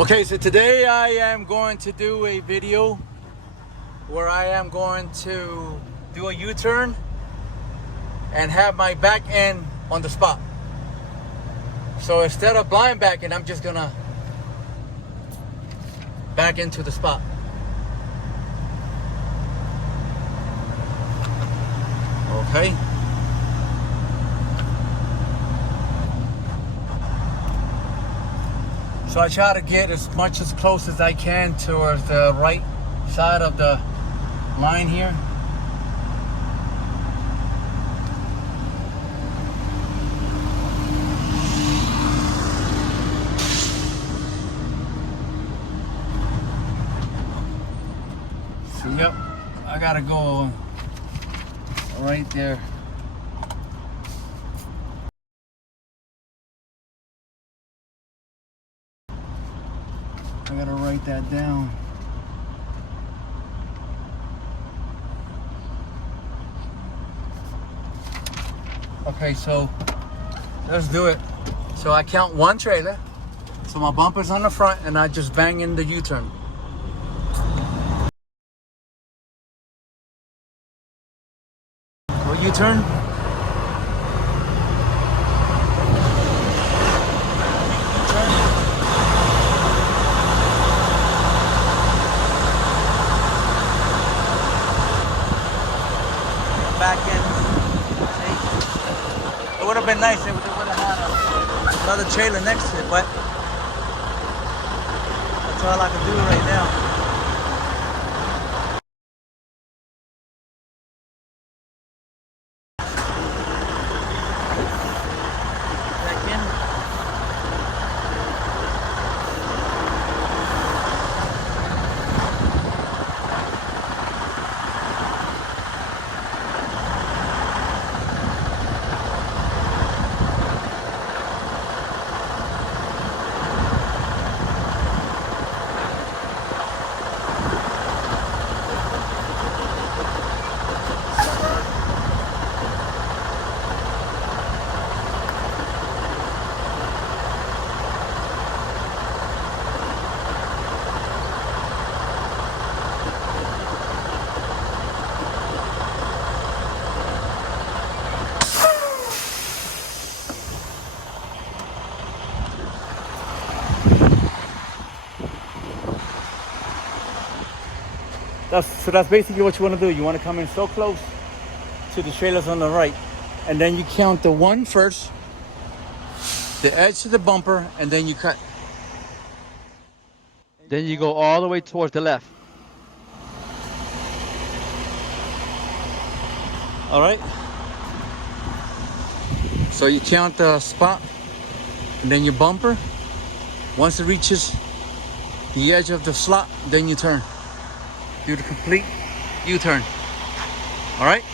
Okay, so today I am going to do a video where I am going to do a U-turn and have my back end on the spot. So instead of blind backing, I'm just gonna back into the spot. Okay. So I try to get as much as close as I can towards the right side of the line here. So yep, I gotta go right there. I gotta write that down. Okay, so let's do it. So I count one trailer. So my bumper's on the front and I just bang in the U-turn. So U-turn. Back in. See? It would have been nice if they would have had another trailer next to it, but that's all I can do right now. Back in. So that's basically what you want to do. You want to come in so close to the trailers on the right, and then you count the one first, the edge of the bumper, and then you cut. Then you go all the way towards the left. All right. So you count the spot, and then your bumper. Once it reaches the edge of the slot, then you turn. Do the complete U-turn. All right.